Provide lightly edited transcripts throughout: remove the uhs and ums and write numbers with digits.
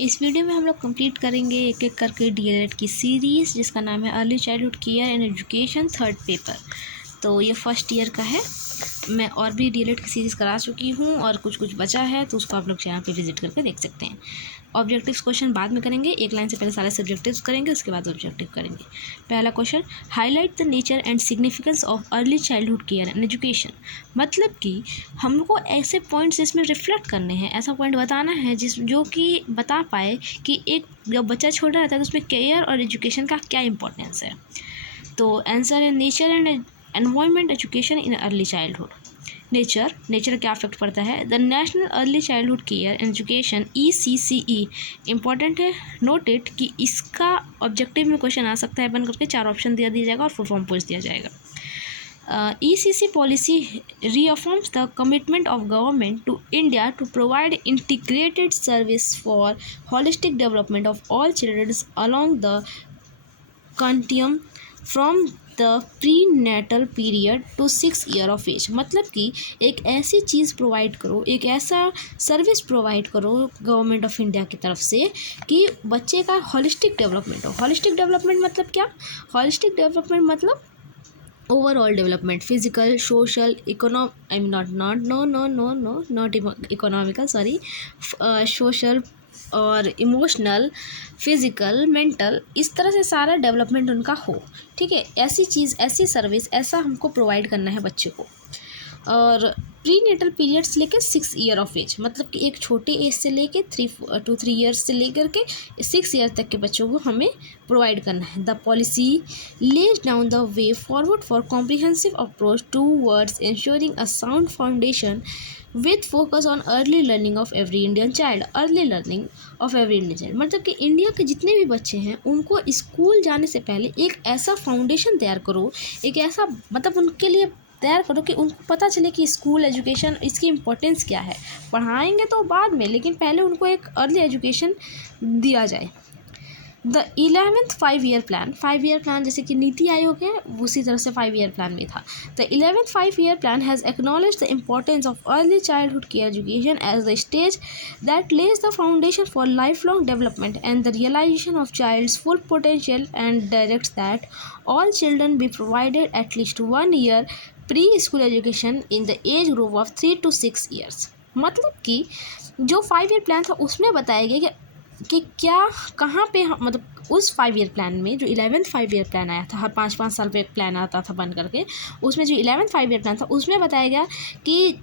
इस वीडियो में हम लोग कंप्लीट करेंगे एक एक करके डीएलएड की सीरीज़ जिसका नाम है early childhood care and education third paper. तो ये फर्स्ट ईयर का है। मैं और भी डीएलएड की सीरीज़ करा चुकी हूँ और कुछ कुछ बचा है तो उसको आप लोग चैनल पे विजिट करके देख सकते हैं। ऑब्जेक्टिव्स क्वेश्चन बाद में करेंगे, एक लाइन से पहले सारे सब्जेक्टिव्स करेंगे, उसके बाद ऑब्जेक्टिव करेंगे। पहला question, highlight the nature and significance of early childhood care and education. मतलब कि हमको ऐसे पॉइंट्स इसमें रिफ्लेक्ट करने हैं, ऐसा पॉइंट बताना है जो कि बता पाए कि एक जब बच्चा छोटा रहता है तो उसमें केयर और एजुकेशन का क्या इंपॉर्टेंस है। तो आंसर है nature and environment education in early childhood. Nature क्या अफेक्ट पड़ता है। The national early childhood care and education ECCE important है, नोटेड कि इसका ऑब्जेक्टिव में क्वेश्चन आ सकता है बन करके। 4 ऑप्शन दिया जाएगा और फुल फॉर्म पूछ दिया जाएगा। ECC policy reaffirms the commitment of government to India to provide integrated service for holistic development of all children along the continuum from the prenatal period to 6 year of age. मतलब कि एक ऐसी चीज़ provide करो, एक ऐसा service provide करो government of India की तरफ से कि बच्चे का हॉलिस्टिक डेवलपमेंट हो। हॉलिस्टिक डेवलपमेंट मतलब क्या? हॉलिस्टिक डेवलपमेंट मतलब overall development, physical, social, not economical, sorry, social और इमोशनल, फिजिकल, मेंटल, इस तरह से सारा डेवलपमेंट उनका हो। ठीक है, ऐसी चीज़, ऐसी सर्विस, ऐसा हमको प्रोवाइड करना है बच्चे को। और प्री नेटल पीरियड से लेकर 6 ईयर ऑफ एज, मतलब कि एक छोटे एज से लेके 3 ईयर्स से लेकर के 6 ईयर तक के बच्चों को हमें प्रोवाइड करना है। The policy lays down the way forward for comprehensive approach towards ensuring a sound foundation with focus on early learning of every Indian child. Early learning of every Indian child मतलब कि India के जितने भी बच्चे हैं उनको school जाने से पहले एक ऐसा फाउंडेशन तैयार करो, एक ऐसा मतलब उनके लिए तैयार करो कि उनको पता चले कि स्कूल एजुकेशन, इसकी इम्पोर्टेंस क्या है। पढ़ाएंगे तो बाद में, लेकिन पहले उनको एक अर्ली एजुकेशन दिया जाए। The 11th 5 year plan, 5 year plan जैसे कि नीति आयोग है उसी तरह से 5 ईयर प्लान भी था। The 11th 5 year plan has acknowledge the importance of early childhood care education as the stage that lays the foundation for life long development and the realisation of child's full potential and directs that all children be provided at least 1 year pre-school education in the age group of 3 to 6 years। मतलब कि जो 5 year plan था उसमें बताया गया कि क्या कहाँ पे मतलब उस 5 ईयर प्लान में जो 11th 5 ईयर प्लान आया था, हर 5-5 साल पे एक प्लान आता था बन करके, उसमें जो 11th 5 ईयर प्लान था उसमें बताया गया कि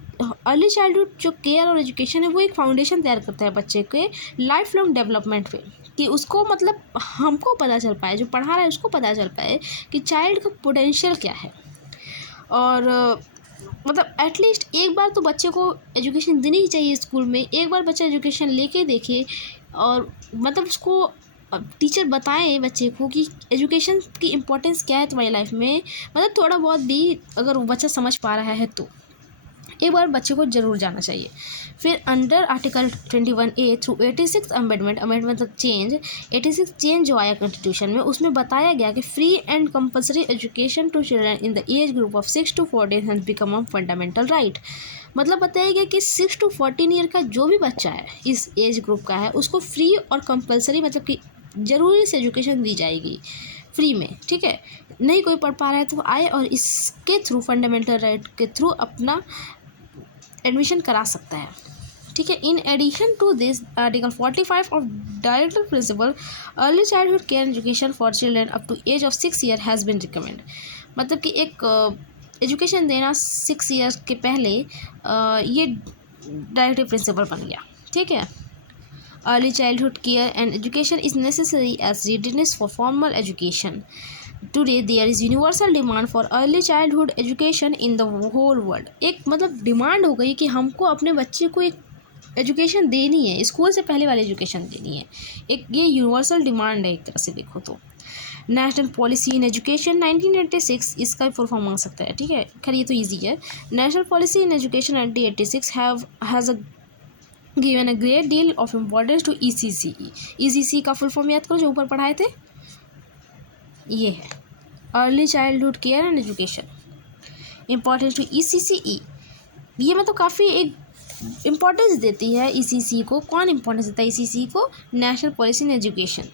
अर्ली चाइल्डहुड जो केयर और एजुकेशन है वो एक फाउंडेशन तैयार करता है बच्चे के लाइफ लॉन्ग डेवलपमेंट पे, कि उसको मतलब हमको पता चल पाए, जो पढ़ा रहा है उसको पता चल पाए कि चाइल्ड का पोटेंशियल क्या है। और मतलब एटलीस्ट एक बार तो बच्चे को एजुकेशन देनी ही चाहिए स्कूल में। एक बार बच्चा एजुकेशन लेके देखे और मतलब उसको टीचर बताएं बच्चे को कि एजुकेशन की इम्पोर्टेंस क्या है तुम्हारी लाइफ में। मतलब थोड़ा बहुत भी अगर वो बच्चा समझ पा रहा है तो एक बार बच्चे को जरूर जाना चाहिए। फिर under article 21A through 86 amendment change 86 change जो आया कॉन्स्टिट्यूशन में, उसमें बताया गया कि free and compulsory education to children in the age group of 6 to 14 has become a fundamental right. मतलब बताया गया कि 6 to 14 ईयर का जो भी बच्चा है इस एज ग्रुप का है उसको फ्री और कंपल्सरी मतलब कि ज़रूरी से एजुकेशन दी जाएगी फ्री में। ठीक है, नहीं कोई पढ़ पा रहा है तो आए और इसके थ्रू फंडामेंटल राइट के थ्रू अपना एडमिशन करा सकता है। ठीक है, in addition to this article 45 of director principle early childhood care education for children up to age of 6 year has been recommend. मतलब कि एक एजुकेशन देना 6 ईयर्स के पहले ये डायरेक्टिव प्रिंसिपल बन गया। ठीक है, early childhood care and education is necessary as readiness for formal education. Today there is universal demand for early childhood education in the whole world। एक मतलब डिमांड हो गई कि हमको अपने बच्चे को एक एजुकेशन देनी है, स्कूल से पहले वाली एजुकेशन देनी है। एक ये यूनिवर्सल डिमांड है एक तरह से देखो तो। नेशनल पॉलिसी इन एजुकेशन 1986 इसका फुल फॉर्म मांग सकता है। ठीक है, खैर ये तो ईजी है। National policy in education 1986 has given a great deal of importance to ECCE। ECC का फुल फॉर्म याद करो जो ऊपर पढ़ाए थे, ये है early childhood care and education. Importance to ECCE, ये मतलब काफ़ी एक इम्पोर्टेंस देती है ईसीसी को। कौन इम्पोर्टेंस देता है ईसीसी को? National policy in education.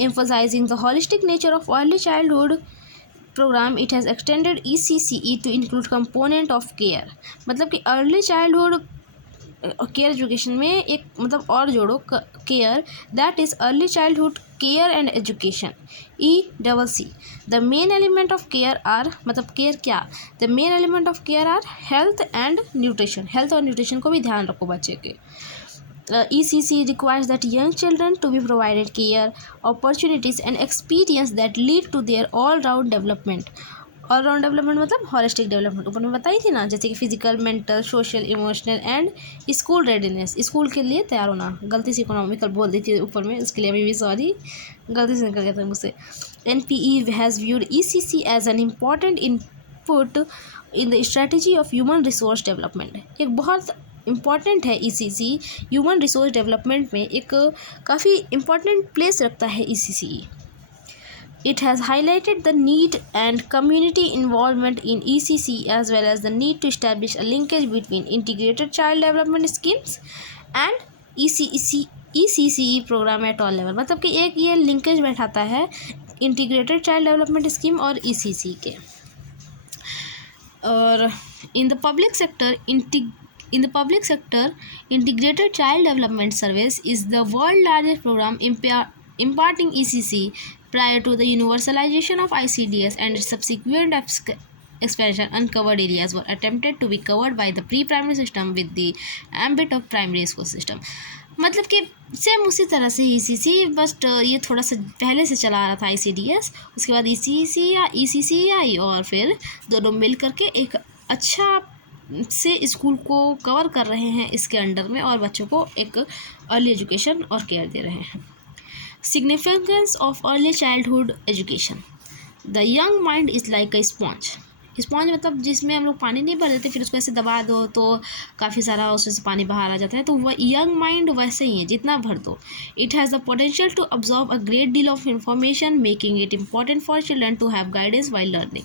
Emphasising the holistic nature of early childhood programme, it has extended ECCE to include component of care. मतलब कि अर्ली चाइल्डहुड केयर एजुकेशन में एक मतलब और जोड़ो care, that is early childhood care and education, ECC। The main element of care are, मतलब care क्या, the main element of care are health and nutrition. Health और न्यूट्रिशन को भी ध्यान रखो बच्चे के। ECC requires that young children to be provided care, opportunities and experience that lead to their all-round development। All round development मतलब holistic development, ऊपर में बताई थी ना, जैसे कि physical, mental, social, emotional and school readiness. School के लिए तैयार होना, गलती से इकोनॉमिकल बोल दी थी ऊपर में, उसके लिए अभी भी सॉरी, गलती से निकल गया था मुझसे। NPE has viewed ECC as an important input in the strategy of human resource development. एक बहुत इम्पॉर्टेंट है ECC ह्यूमन रिसोर्स डेवलपमेंट में, एक काफ़ी इम्पॉर्टेंट प्लेस रखता है ECC। It has highlighted the need and community involvement in ECC as well as the need to establish a linkage between integrated child development schemes and ECCE program at all level। मतलब कि एक ये linkage बैठाता है integrated child development scheme और ECC के। और in the public sector integrated child development service is the world largest program imparting ECC prior to the universalization of ICDS and subsequent expansion. Uncovered areas were attempted to be covered by the pre-primary system with the ambit of primary school system। मतलब कि same उसी तरह से ECC, बस ये थोड़ा सा पहले से चला आ रहा था ICDS, उसके बाद ECC आई और फिर दोनों मिल करके एक अच्छा से स्कूल को कवर कर रहे हैं इसके अंडर में, और बच्चों को एक अर्ली एजुकेशन और केयर दे रहे हैं। Significance of early childhood education। The young mind is like a sponge। Sponge मतलब जिसमें हम लोग पानी नहीं भर देते, फिर उसको ऐसे दबा दो तो काफ़ी सारा उसमें से पानी बाहर आ जाता है, तो वह यंग माइंड वैसे ही है, जितना भर दो। It has the potential to absorb a great deal of information, making it important for children to have guidance while learning.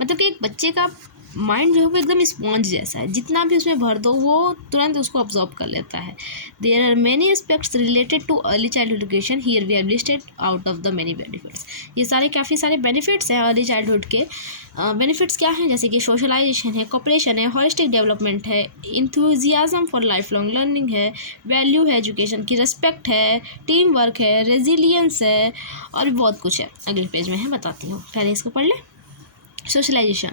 मतलब कि एक बच्चे का माइंड जो है वो एकदम स्पॉन्ज जैसा है, जितना भी उसमें भर दो वो तुरंत उसको अब्जॉर्ब कर लेता है। There are many aspects related to early child education, here we have listed out of the many benefits. ये सारे काफ़ी सारे बेनिफिट्स हैं अर्ली चाइल्डहुड के। बेनिफिट्स क्या हैं, जैसे कि सोशलाइजेशन है, कॉपरेशन है, हॉलिस्टिक डेवलपमेंट है, enthusiasm for life long learning है, वैल्यू है एजुकेशन की, रिस्पेक्ट है, टीम वर्क है, रेजिलियंस है, और भी बहुत कुछ है। अगले पेज में है, बताती हूँ, पहले इसको पढ़ लें। सोशलाइजेशन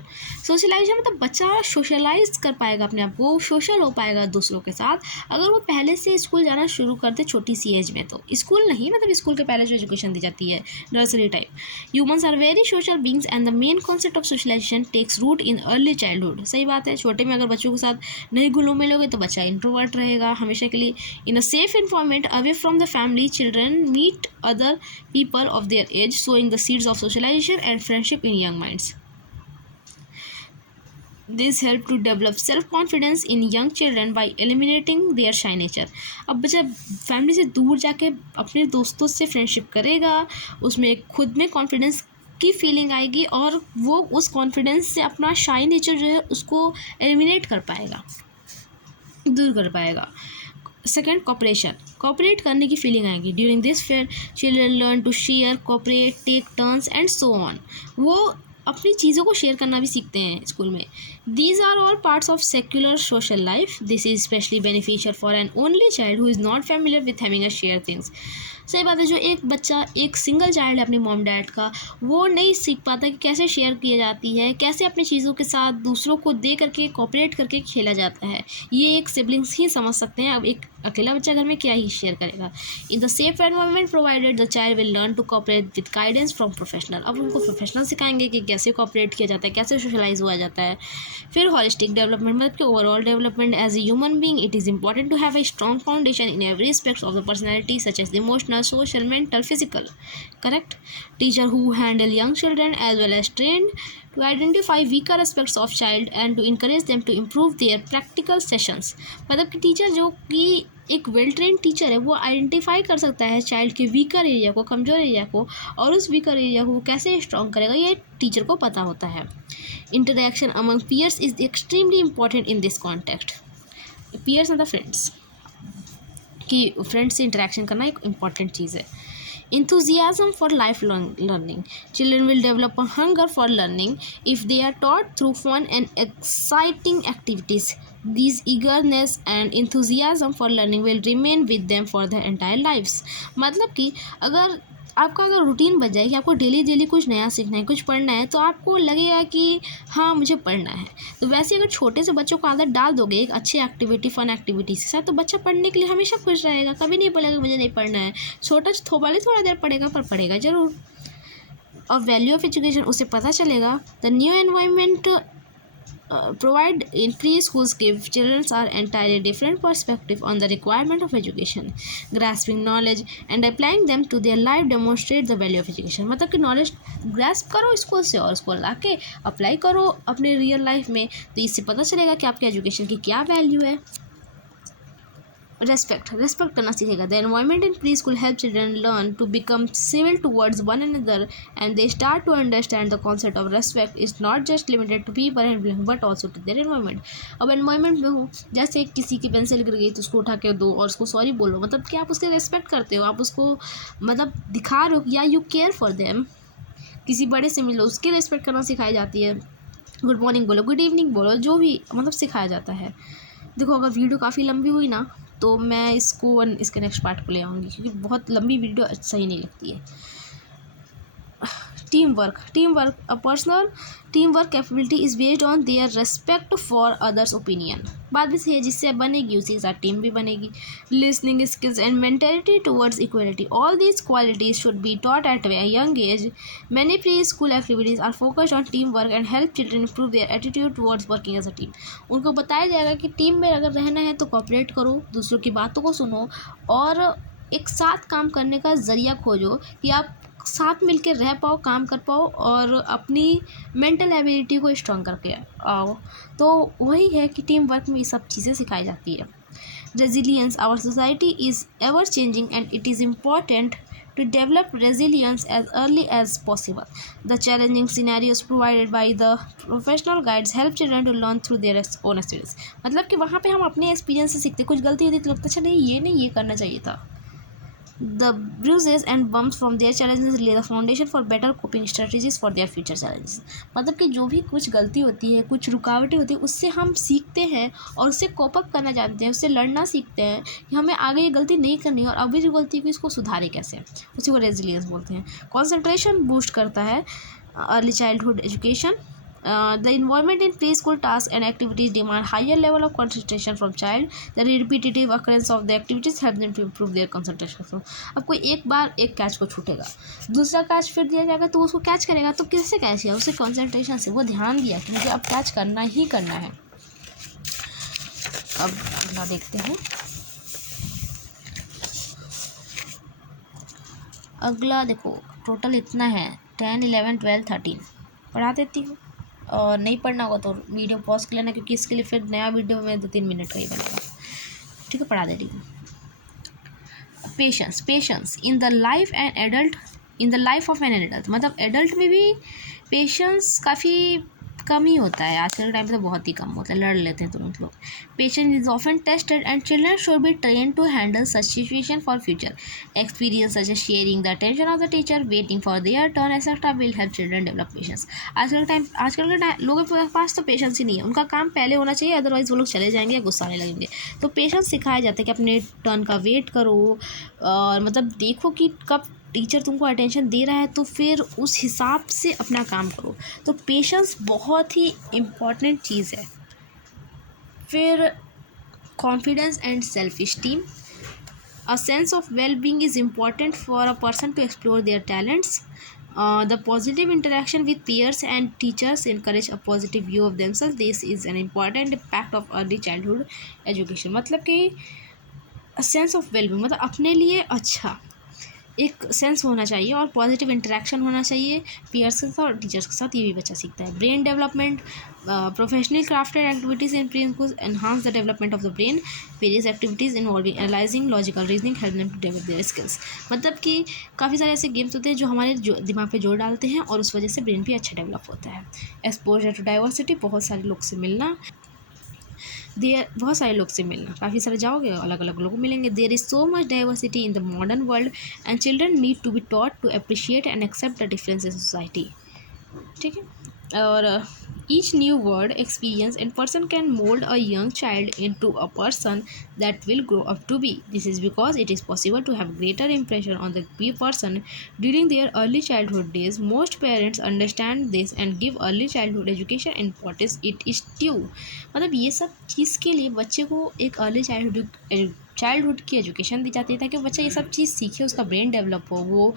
मतलब बच्चा सोशलाइज कर पाएगा अपने आप को, सोशल हो पाएगा दूसरों के साथ अगर वो पहले से स्कूल जाना शुरू कर दे छोटी सी एज में। तो स्कूल नहीं, मतलब स्कूल के पहले जो एजुकेशन दी जाती है, nursery type. Humans are very social beings and the main concept of socialisation takes root in early childhood. सही बात है, छोटे में अगर बच्चों के साथ नहीं घुलो मिलोगे तो बच्चा इंट्रोवर्ट रहेगा हमेशा के लिए। In a safe environment away from the family, children meet other people of their age, sowing the seeds of socialisation and friendship in young minds. This help to develop self-confidence in young children by eliminating their shy nature। अब बच्चा family से दूर जाके अपने दोस्तों से friendship करेगा, उसमें खुद में कॉन्फिडेंस की फीलिंग आएगी और वो उस कॉन्फिडेंस से अपना शाई नेचर जो है उसको एलिमिनेट कर पाएगा, दूर कर पाएगा। सेकेंड, कॉपरेट करने की फीलिंग आएगी। During this fair children learn to share, cooperate, take turns and so on. वो अपनी चीज़ों को शेयर करना भी सीखते हैं स्कूल में। These are all parts of secular social life. This is specially beneficial for an only child who is not familiar with having a share things. सही बात है, जो एक बच्चा एक सिंगल चाइल्ड है अपने मॉम डैड का, वो नहीं सीख पाता कि कैसे शेयर की जाती है, कैसे अपनी चीज़ों के साथ दूसरों को दे करके कॉपरेट करके खेला जाता है। ये एक सिबलिंग्स ही समझ सकते हैं, अब एक अकेला बच्चा घर में क्या ही शेयर करेगा। In the safe environment provided the child will learn to cooperate with guidance from professional. अब उनको प्रोफेशनल सिखाएंगे कि कैसे कॉपरेट किया जाता है, कैसे सोशलाइज हुआ जाता है। फिर हॉलिस्टिक डेवलपमेंट मतलब कि overall development as a human being, it is important to have a strong foundation in every aspect of the personality such as emotional, social, mental, physical. Correct? Teacher who handle young children as well as trained to identify weaker aspects of child and to encourage them to improve their practical sessions। मतलब कि teacher जो कि एक well train teacher है वो identify कर सकता है चाइल्ड के वीकर एरिया को, कमज़ोर एरिया को, और उस वीकर एरिया को कैसे स्ट्रॉन्ग करेगा ये टीचर को पता होता है। Interaction among peers is extremely important in this context. Peers मतलब फ्रेंड्स, कि फ्रेंड्स से इंटरेक्शन करना एक इम्पॉर्टेंट चीज़ है। Enthusiasm for lifelong learning. Children will develop a hunger for learning if they are taught through fun and exciting activities. These eagerness and enthusiasm for learning will remain with them for their entire lives. मतलब कि अगर आपका अगर routine बन जाए कि आपको daily daily कुछ नया सीखना है, कुछ पढ़ना है, तो आपको लगेगा कि हाँ मुझे पढ़ना है। तो वैसे अगर छोटे से बच्चों को आदत डाल दोगे एक अच्छी एक्टिविटी, फन एक्टिविटीज के साथ, तो बच्चा पढ़ने के लिए हमेशा खुश रहेगा, कभी नहीं बोलेगा मुझे नहीं पढ़ना है। छोटा भले थोड़ा देर पढ़ेगा पर पढ़ेगा जरूर। और वैल्यू ऑफ एजुकेशन उसे पता चलेगा। The new environment provide in preschools give children are entirely different perspective on the requirement of education. Grasping knowledge and applying them to their life demonstrate the value of education. मतलब कि knowledge grasp करो school से और उसको ला के apply करो अपने real life में, तो इससे पता चलेगा कि आपके एजुकेशन की क्या वैल्यू है। रेस्पेक्ट करना सीखेगा। The environment in preschool help children learn to become civil towards one another and they start to understand the concept of respect is not just limited to people and but also to their environment. अब environment में हो, जैसे किसी की pencil गिर गई तो उसको उठा के दो और उसको सॉरी बोलो, मतलब कि आप उसके रेस्पेक्ट करते हो, आप उसको मतलब दिखा रहे हो या यू केयर फॉर देम। किसी बड़े से मिलो उसकी रेस्पेक्ट करना सिखाई जाती है। गुड मॉर्निंग बोलो, गुड इवनिंग बोलो, जो भी मतलब सिखाया जाता है। देखो अगर वीडियो काफ़ी लंबी हुई ना तो मैं इसको इसके नेक्स्ट पार्ट को ले आऊँगी, क्योंकि बहुत लंबी वीडियो सही नहीं लगती है। Team work a personal team work capability is based on their respect for others opinion. बात भी सही है, जिससे बनेगी उसी के साथ टीम भी बनेगी। Listening skills and mentality towards equality, all these qualities should be taught at a young age. Many preschool activities are focused on team work and help children improve their attitude towards working as a team. उनको बताया जाएगा कि team में अगर रहना है तो cooperate करो, दूसरों की बातों को सुनो और एक साथ काम करने का ज़रिया खोजो कि आप साथ मिलकर रह पाओ, काम कर पाओ और अपनी मेंटल एबिलिटी को स्ट्रॉन्ग करके आओ। तो वही है कि टीम वर्क में ये सब चीज़ें सिखाई जाती है। Resilience, our society is ever changing and it is important to develop resilience as early as possible. The challenging scenarios provided by the professional guides help children to learn through their own experience. मतलब कि वहाँ पे हम अपने experience से सीखते, कुछ गलती होती तो लगता अच्छा नहीं ये करना चाहिए था। The bruises and bumps from their challenges lay the foundation for better coping strategies for their future challenges. मतलब कि जो भी कुछ गलती होती है, कुछ रुकावटें होती है, उससे हम सीखते हैं और उससे कोप अप करना जानते हैं, उससे लड़ना सीखते हैं कि हमें आगे ये गलती नहीं करनी है और अभी जो गलती की इसको सुधारें कैसे, उसी को रेजिलियंस बोलते हैं। कॉन्सेंट्रेशन बूस्ट करता है early childhood education. The environment in preschool tasks and activities demand higher level of concentration from child. The repetitive occurrence of the activities help them to improve their concentration. So, अब कोई एक बार एक catch को छूटेगा, दूसरा catch फिर दिया जाएगा तो उसको कैच करेगा, तो किससे कैच किया? उसे कंसंट्रेशन से, वो ध्यान दिया कि मुझे अब कैच करना ही करना है। अब अगला देखते हैं। अगला देखो टोटल इतना है 10, 11, 12, 13 पढ़ा देती हूँ और नहीं पढ़ना होगा तो वीडियो पॉज कर लेना, क्योंकि इसके लिए फिर नया वीडियो में 2-3 मिनट का ही बनेगा। ठीक है, पढ़ा दे रही हूँ। Patience in the life of an adult, मतलब एडल्ट में भी पेशेंस काफ़ी कम ही होता है, आजकल के टाइम पे तो बहुत ही कम होता है, लड़ लेते हैं तुरंत लोग। Patience is often tested and children should be train to handle such situation for future. Experience such as sharing the attention of the teacher, waiting for their turn etcetera will help children develop patience. आजकल के लोगों के पास तो patience ही नहीं है, उनका काम पहले होना चाहिए, अदरवाइज वो लोग चले जाएंगे या गुस्सा आने लगेंगे। तो पेशेंस सिखाया जाता है कि अपने टर्न का वेट करो और मतलब देखो कि कब टीचर तुमको अटेंशन दे रहा है तो फिर उस हिसाब से अपना काम करो। तो पेशेंस बहुत ही इम्पॉर्टेंट चीज़ है। फिर confidence and self esteem, a sense of well being is important for a person to explore their talents. The positive interaction with peers and teachers encourage a positive view of themselves. This is an important impact of early childhood education. मतलब कि sense of well being मतलब अपने लिए अच्छा एक sense होना चाहिए और पॉजिटिव इंटरेक्शन होना चाहिए पीयर्स के साथ और टीचर्स के साथ, ये भी बच्चा सीखता है। Brain development, professional crafted activities in preschool enhance the development of the brain. Various activities involving analysing logical reasoning help them to develop their skills. मतलब कि काफ़ी सारे ऐसे गेम्स होते हैं जो हमारे दिमाग पे जोर डालते हैं और उस वजह से ब्रेन भी अच्छा डेवलप होता है। एक्सपोजर टू डाइवर्सिटी, बहुत सारे लोग से मिलना। देयर बहुत सारे लोग से मिलना, काफ़ी सारे जाओगे अलग अलग लोग मिलेंगे. There is so much diversity in the modern world and children need to be taught to appreciate and accept the difference in society. ठीक है. और each new word experience and person can mold a young child into a person that will grow up to be. This is because it is possible to have greater impression on the person during their early childhood days. Most parents understand this and give early childhood education importance it is due. मतलब ये सब चीज़ के लिए बच्चे को एक early childhood की education दी जाती है ताकि बच्चा ये सब चीज़ सीखे, उसका ब्रेन डेवलप हो, वो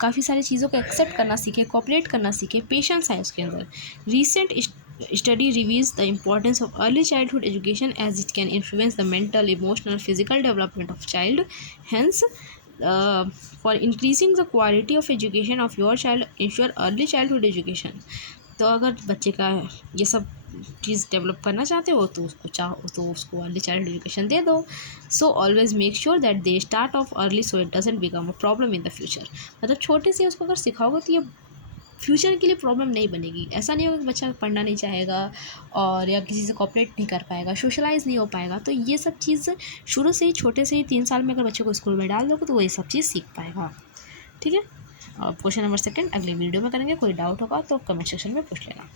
काफ़ी सारी चीज़ों को एक्सेप्ट करना सीखे, कोऑपरेट करना सीखे, पेशेंस आए उसके अंदर. Recent study reveals the importance of early childhood education as it can influence the mental, emotional, physical development of child. Hence, for increasing the quality of education of your child, ensure early childhood education. तो अगर बच्चे का ये सब चीज़ develop करना चाहते हो तो उसको अर्ली चाइल्ड एजुकेशन दे दो. So always make sure that they start of early so it doesn't become a problem in the future. मतलब छोटे से उसको अगर सिखाओगे तो ये फ्यूचर के लिए प्रॉब्लम नहीं बनेगी. ऐसा नहीं होगा कि बच्चा पढ़ना नहीं चाहेगा और या किसी से कोऑपरेट नहीं कर पाएगा, सोशलाइज नहीं हो पाएगा. तो ये सब चीज़ शुरू से ही, छोटे से ही 3 साल में अगर बच्चे को स्कूल में डाल दोगे तो वो ये सब चीज़ सीख पाएगा. ठीक है. और क्वेश्चन नंबर 2 अगले वीडियो में करेंगे. कोई डाउट होगा तो कमेंट सेक्शन में पूछ लेना.